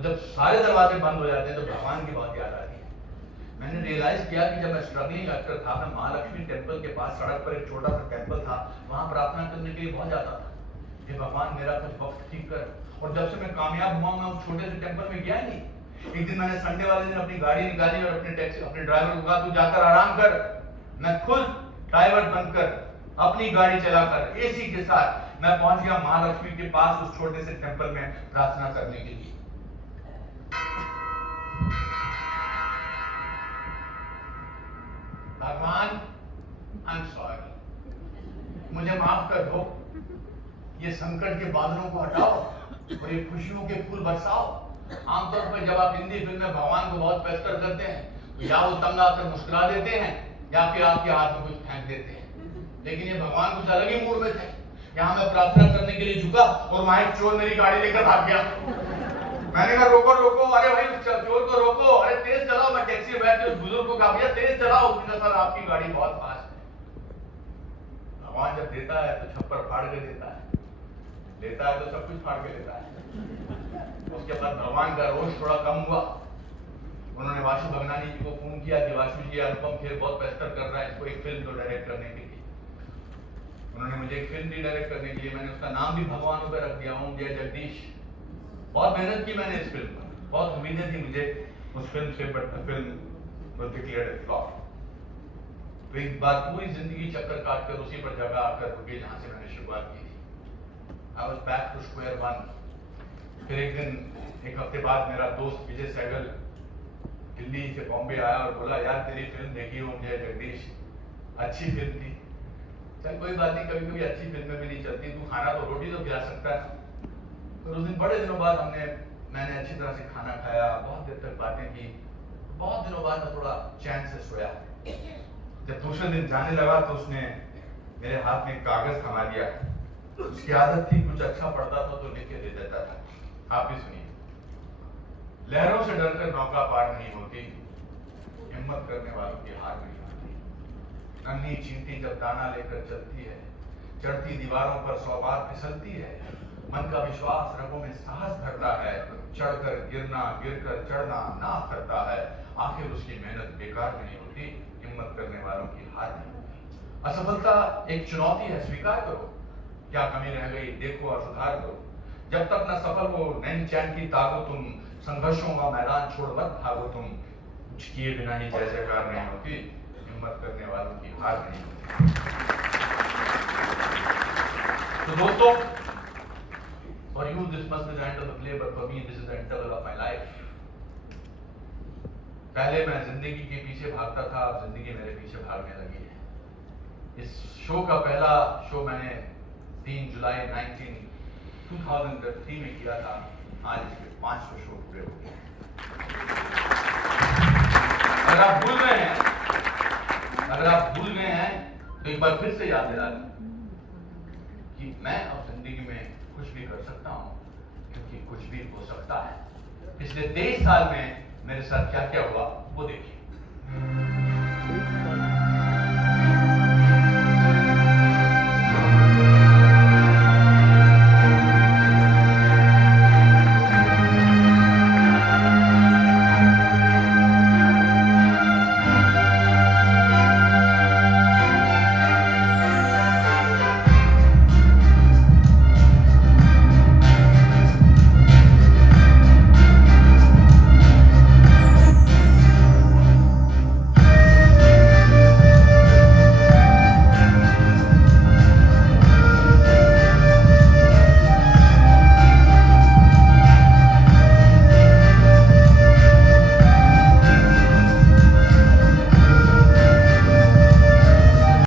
तो जब सारे दरवाजे बंद हो जाते हैं तो भगवान की बहुत याद आती है। मैंने रियलाइज किया कि जब मैं स्ट्रगलिंग एक्टर था, मैं महालक्ष्मी टेम्पल के पास सड़क पर एक छोटा सा टेम्पल था, वहां प्रार्थना करने के लिए बहुत जाता था कि भगवान मेरा कुछ वक्त ठीक कर। और जब से मैं कामयाब हुआ, मैं उस छोटे से टेम्पल में गया नहीं। एक दिन मैंने संडे वाले दिन अपनी गाड़ी निकाली और अपने ड्राइवर को कहा, तू जाकर आराम कर। मैं खुद ड्राइवर बनकर अपनी गाड़ी चलाकर एसी के साथ मैं पहुंच गया महालक्ष्मी के पास उस छोटे से टेम्पल में प्रार्थना करने के लिए। भगवान, आई एम सॉरी, मुझे माफ कर दो। ये संकट के बादलों को हटाओ और ये खुशियों के फूल बरसाओ। आमतौर पर जब आप हिंदी फिल्म में भगवान को बहुत पेस्टर करते हैं तो या वो तंग आकर मुस्कुरा देते हैं या फिर आपके हाथ में कुछ फेंक देते हैं। लेकिन ये भगवान कुछ अलग ही मूड में थे। यहाँ मैं प्रार्थना करने के लिए झुका और वहां एक चोर मेरी गाड़ी लेकर भाग गया। मैंने कहा रोको रोको, अरे भाई चोर को रोको, अरे तेज चलाओ। मैं टैक्सी में बैठ के उस बुजुर्ग को कहा, भैया तेज चलाओ। सर आपकी गाड़ी बहुत फास्ट है। भगवान जब देता है तो छप्पर फाड़ के देता है, लेता है तो सब कुछ फाड़ के लेता है। उसके बाद भगवान का रोष थोड़ा कम हुआ। उन्होंने वाशु भगनानी जी को फोन किया कि वाशु जी अनुपम खेर बहुत पेस्टर कर रहा है, इसको एक फिल्म तो डायरेक्ट करने के लिए। उन्होंने मुझे एक फिल्म दी डायरेक्ट करने के लिए। मैंने उसका नाम भी भगवान पर रख दिया, ओम जय जगदीश। बहुत मेहनत की मैंने इस फिल्म पर, बहुत उम्मीदें थी मुझे उस फिल्म से, but film was declared A flop. तो एक बार पूरी जिंदगी चक्कर काटकर उसी पर जगह आकर रुके जहां से मैंने शुरुआत की थी। I was back to square one. फिर एक दिन, एक हफ्ते बाद मेरा दोस्त विजय सहगल दिल्ली से बॉम्बे आया और बोला, यार तेरी फिल्म देखी ओम जय जगदीश, अच्छी फिल्म थी। चल कोई बात नहीं, कभी कभी अच्छी फिल्में भी नहीं चलती, तू खाना तो रोटी तो खिला सकता है। तो उस दिन बड़े दिनों बाद मैंने अच्छी तरह से खाना खाया, बहुत देर तक बातें की। बहुत दिनों बाद मैं थोड़ा चैन से सोया। जब दूसरे दिन जाने लगा तो उसने मेरे हाथ में कागज थमा दिया। उसकी आदत थी, कुछ अच्छा पढ़ता था तो लिख के दे देता था। आप भी सुनिए। लहरों से डरकर नौका पार नहीं होती, हिम्मत करने वालों की हार नहीं होती। नन्ही चींटी जब दाना लेकर चलती है, चढ़ती दीवारों पर 100 बार फिसलती है। मन का विश्वास रगों में साहस भरता है, चढ़कर गिरना, गिरकर चढ़ना ना करता है। आखिर उसकी मेहनत बेकार नहीं होती, हिम्मत करने वालों की हार नहीं होती। असफलता एक चुनौती है, स्वीकार करो। क्या कमी रह गई देखो और सुधार करो। जब तक न सफल हो नैन चैन की ताको तुम, संघर्षों का मैदान छोड़ मत भागो तुम। कुछ किए बिना ही जय जयकार नहीं होती, हिम्मत करने वालों की हार नहीं होती। तो दोस्तों, for you this must be the end of the play, but for me this is the interval of my life. पहले मैं जिंदगी के पीछे भागता था, अब जिंदगी मेरे पीछे भागने लगी है। इस शो का पहला शो मैंने 3 जुलाई 2003 में किया था। आज इसके 500 शो पूरे हो गए। अगर आप भूल गए हैं तो एक बार फिर से याद दिला दें कि मैं अब जिंदगी में कुछ भी कर सकता हूं, क्योंकि कुछ भी हो सकता है। पिछले 23 साल में मेरे साथ क्या क्या हुआ वो देखिए।